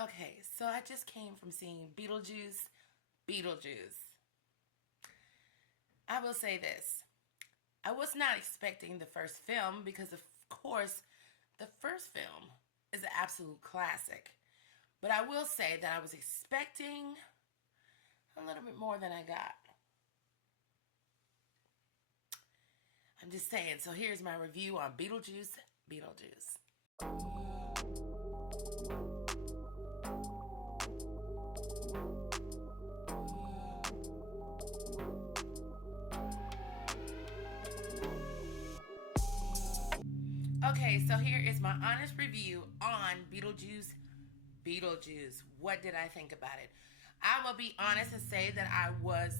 Okay, so I just came from seeing Beetlejuice. I will say this. I was not expecting the first film because, of course, the first film is an absolute classic. But I will say that I was expecting a little bit more than I got. I'm just saying. So here's my review on Beetlejuice. Okay, so here is my honest review on Beetlejuice. What did I think about it? I will be honest and say that I was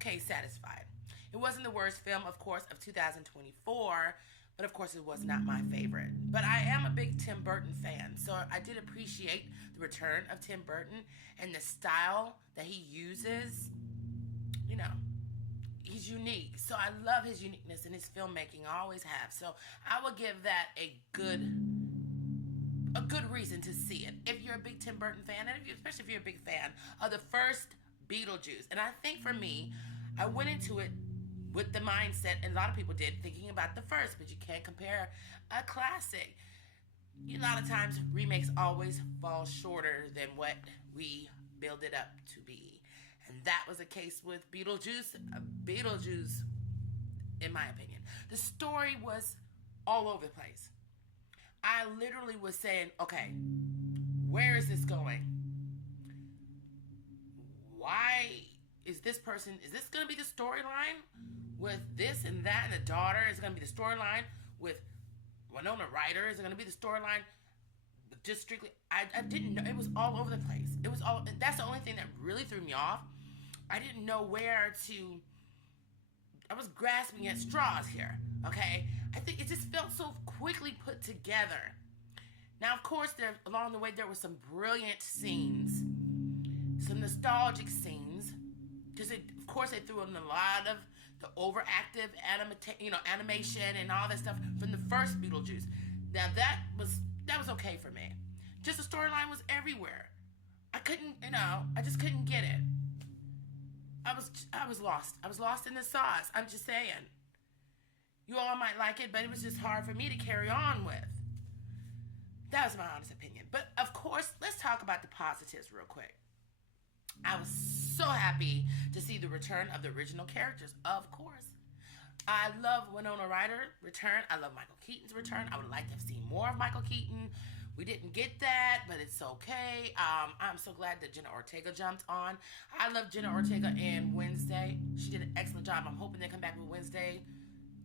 satisfied. It wasn't the worst film, of course, of 2024, but of course it was not my favorite. But I am a big Tim Burton fan, so I did appreciate the return of Tim Burton and the style that he uses. You know, he's unique. So I love his uniqueness in his filmmaking. I always have. So I will give that a good reason to see it. If you're a big Tim Burton fan, and especially if you're a big fan of the first Beetlejuice. And I think for me, I went into it with the mindset, and a lot of people did, thinking about the first, but you can't compare a classic. A lot of times remakes always fall shorter than what we build it up to be. And that was the case with Beetlejuice, in my opinion. The story was all over the place. I literally was saying, okay, where is this going? Why is this going to be the storyline with this and that and the daughter? Is it going to be the storyline with Winona Ryder? Is it going to be the storyline just strictly? I didn't know. It was all over the place. That's the only thing that really threw me off. I didn't know where to. I was grasping at straws here, okay? I think it just felt so quickly put together. Now, of course, along the way, there were some brilliant scenes, some nostalgic scenes, because of course they threw in a lot of the overactive animation and all that stuff from the first Beetlejuice. Now that was okay for me. Just the storyline was everywhere. I just couldn't get it. I was lost. I was lost in the sauce. I'm just saying. You all might like it, but it was just hard for me to carry on with. That was my honest opinion. But of course, let's talk about the positives real quick. I was so happy to see the return of the original characters, of course. I love Winona Ryder return. I love Michael Keaton's return. I would like to have seen more of Michael Keaton. We didn't get that, but it's okay. I'm so glad that Jenna Ortega jumped on. I love Jenna Ortega in Wednesday. She did an excellent job. I'm hoping they come back with Wednesday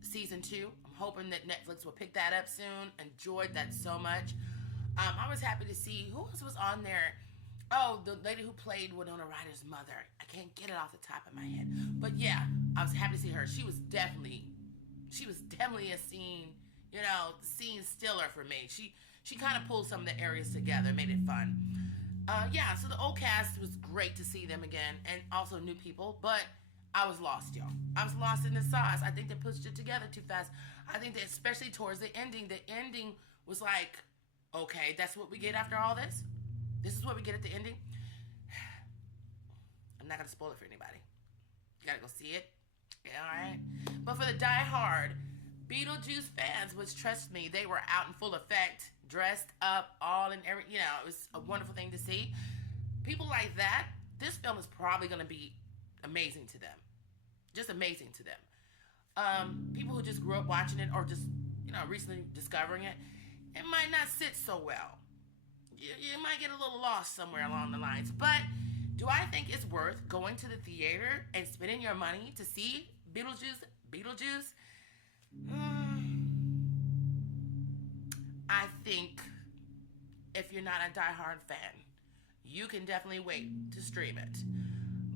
season 2. I'm hoping that Netflix will pick that up soon. Enjoyed that so much. I was happy to see who else was on there. Oh, the lady who played Winona Ryder's mother. I can't get it off the top of my head. But yeah, I was happy to see her. She was definitely a scene stiller for me. She kind of pulled some of the areas together, made it fun. So the old cast was great to see them again, and also new people, but I was lost, y'all. I was lost in the sauce. I think they pushed it together too fast. I think that especially towards the ending was like, okay, that's what we get after all this? This is what we get at the ending? I'm not going to spoil it for anybody. You got to go see it. Yeah, all right? But for the die-hard Beetlejuice fans, which trust me, they were out in full effect, dressed up, all in every, it was a wonderful thing to see. People like that, this film is probably going to be amazing to them. Just amazing to them. People who just grew up watching it or just, recently discovering it, it might not sit so well. You might get a little lost somewhere along the lines. But do I think it's worth going to the theater and spending your money to see Beetlejuice? I think if you're not a diehard fan, you can definitely wait to stream it.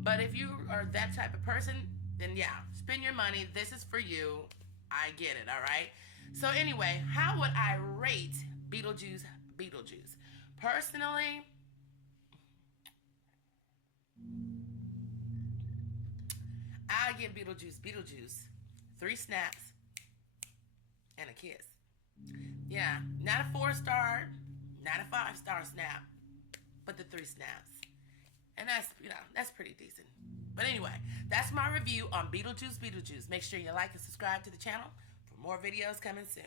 But if you are that type of person, then yeah, spend your money. This is for you. I get it, all right? So anyway, how would I rate Beetlejuice? Personally, I give Beetlejuice 3 snaps and a kiss. Yeah, not a 4-star, not a 5-star snap. 3 snaps. And that's, that's pretty decent. But anyway, that's my review on Beetlejuice Beetlejuice. Make sure you like and subscribe to the channel for more videos coming soon.